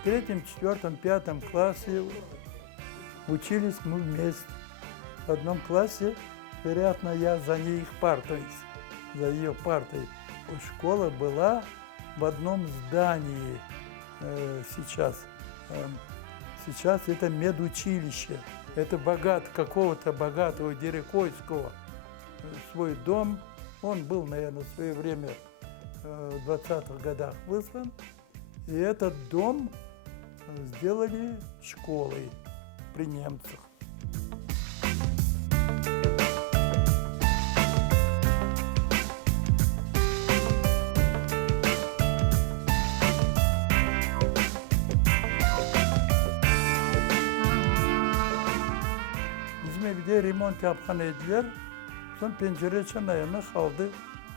В третьем, четвертом, пятом классе учились мы вместе. В одном классе, вероятно, я за ней партой, за ее партой. Школа была в одном здании сейчас. Сейчас это медучилище. Это какого-то богатого Дерекойского свой дом. Он был, наверное, в свое время в 20-х годах выслан. И этот дом сделали школой при немцах. Bizde remont yapkan ediler. Son pencere için ayağına kaldı.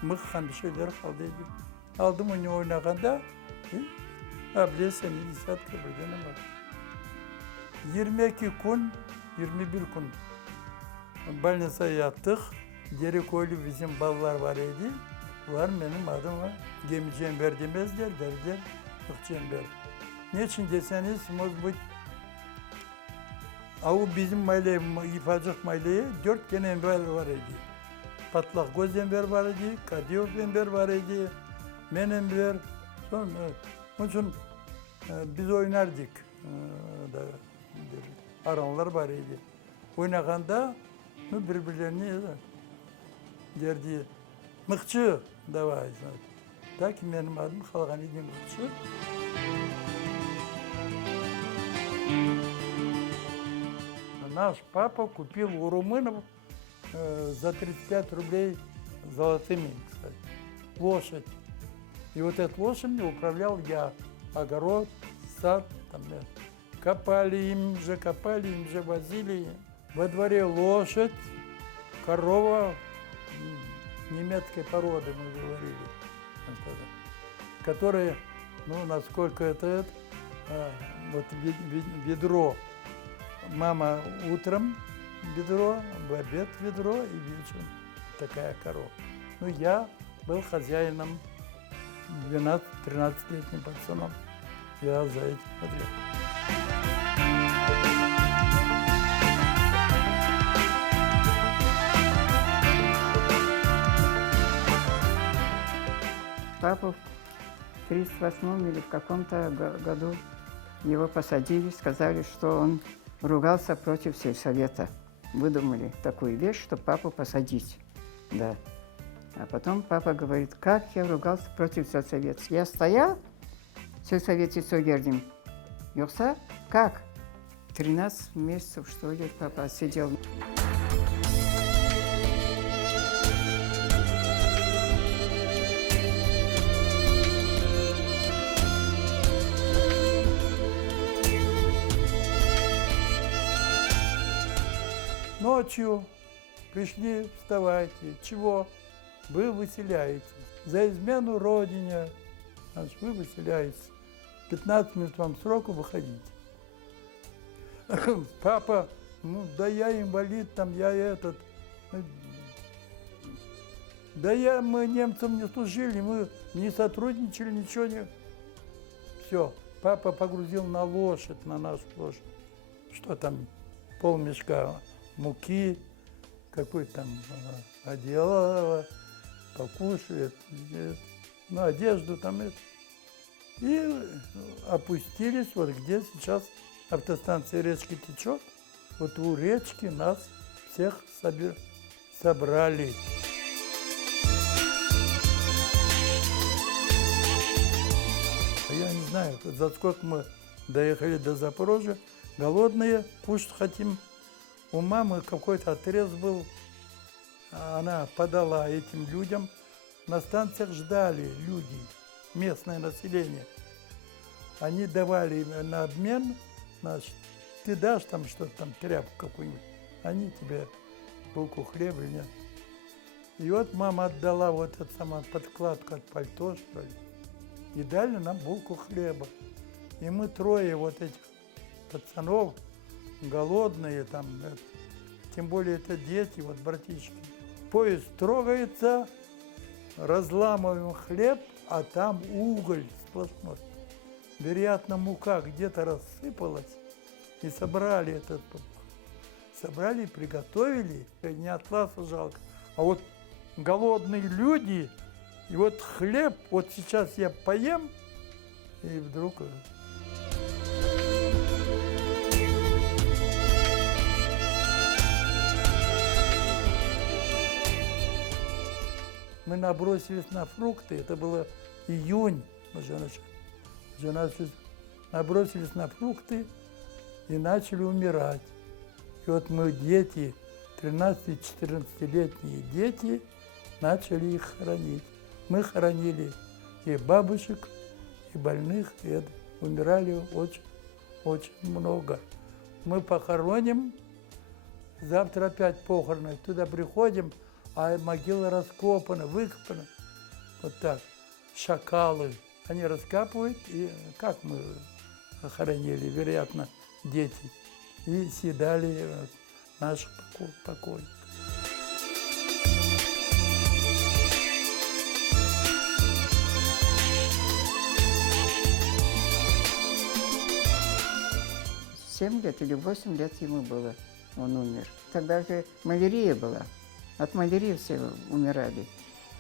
Mıkhan bir şeyler kaldıydı. Aldım onu oynaganda. Abiye senin isat kıbrıdığına var. 22 gün, 21 gün больницaya yattık. Derikoylu bizim ballar var idi. Var benim adım var. Gemi Cember demezler, derler. Cember. Niçin deseniz, может быть, bizim mahalle, İfacık mahalleye 4 tane ember var idi. Patlak göz ember var idi, Kadiyov ember var idi, men ember. Sonra, onun için biz oynardık. Aranlar var idi. Oynaganda birbirlerini derdi, mıkçı davay. Ta ki benim adım kalgan idi mıkçı. Наш папа купил у румынов за 35 рублей золотыми, кстати, лошадь. И вот этой лошадью управлял я. Огород, сад, там, копали им же, возили. Во дворе лошадь, корова немецкой породы, мы говорили, которая, ну, насколько это вот ведро. Мама утром ведро, в обед ведро и вечером такая корова. Ну, я был хозяином 12-13-летним пацаном. Я за этим ответ. Папу в 1938 или в каком-то году его посадили, сказали, что он ругался против сельсовета. Выдумали такую вещь, чтобы папу посадить. Да. А потом папа говорит, как я ругался против сельсовета. Я стоял в сельсовете Согердим. Йокса, как? 13 месяцев, что ли, папа сидел. Ночью пришли, вставайте. Чего? Вы выселяетесь. За измену родине, значит, вы выселяетесь. 15 минут вам сроку выходите. Папа, ну да я инвалид, там я этот. Да мы немцам не служили, мы не сотрудничали, ничего не. Все, папа погрузил на лошадь, на нашу лошадь. Что там, полмешка муки, какой там одеяло, покушает, ну, одежду там это. И опустились, вот где сейчас автостанция речки течет, вот у речки нас всех собрали. Я не знаю, за сколько мы доехали до Запорожья, голодные, кушать хотим. У мамы какой-то отрез был, она подала этим людям. На станциях ждали люди, местное население. Они давали на обмен, значит, ты дашь там что-то, там тряпку какую-нибудь, они тебе булку хлеба или нет. И вот мама отдала вот эту самую подкладку от пальто, что ли, и дали нам булку хлеба. И мы трое вот этих пацанов, голодные там, тем более это дети, вот братишки. Поезд трогается, разламываем хлеб, а там уголь сплошной. вероятно, мука где-то рассыпалась, и собрали собрали, приготовили, и не атласа жалко. А вот голодные люди, и вот хлеб, вот сейчас я поем, и вдруг... Мы набросились на фрукты, это было июнь, набросились на фрукты и начали умирать. И вот мы, дети, 13-14-летние дети, начали их хоронить. Мы хоронили и бабушек, и больных, и это, умирали очень много. Мы похороним, завтра опять похороны, туда приходим, а могила раскопана, выкопана. Вот так. Шакалы. Они раскапывают, и как мы хоронили, вероятно, дети. И съедали наших покойников. Семь лет или 8 лет ему было, он умер. Тогда же малярия была. От малярии все умирали.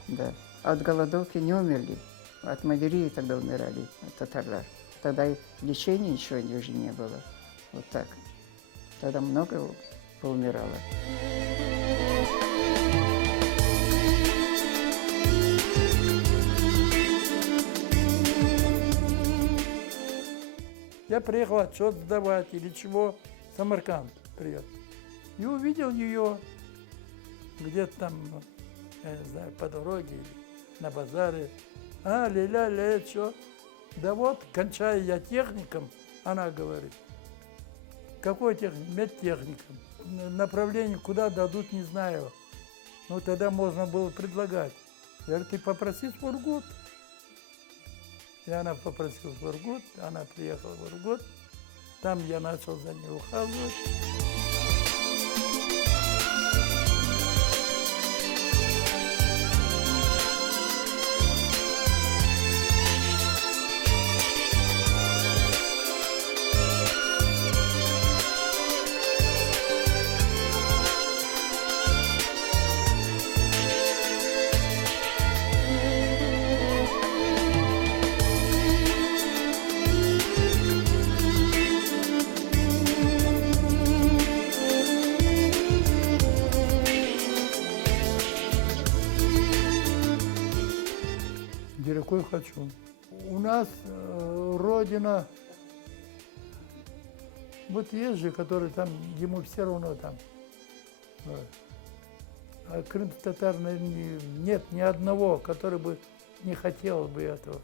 Да. От голодовки не умерли. От малярии тогда умирали татары. Тогда и лечения еще уже не было. Вот так. Тогда много поумирало. Я приехал отчет сдавать или чего, в Самарканд приехал. И увидел ее где-то там, я не знаю, по дороге или на базаре. А, ля-ля-ля, что? Да вот, кончаю я техником, она говорит. Какой техник? Медтехником. Направление куда дадут, не знаю. Ну, тогда можно было предлагать. Я говорю, ты попроси Сургут. И она попросила Сургут, она приехала в Сургут. Там я начал за ней ухаживать. Где какой хочу. У нас родина, вот есть же, который там, ему все равно там. Вот. А крымских татар, наверное, нет ни одного, который бы не хотел бы этого.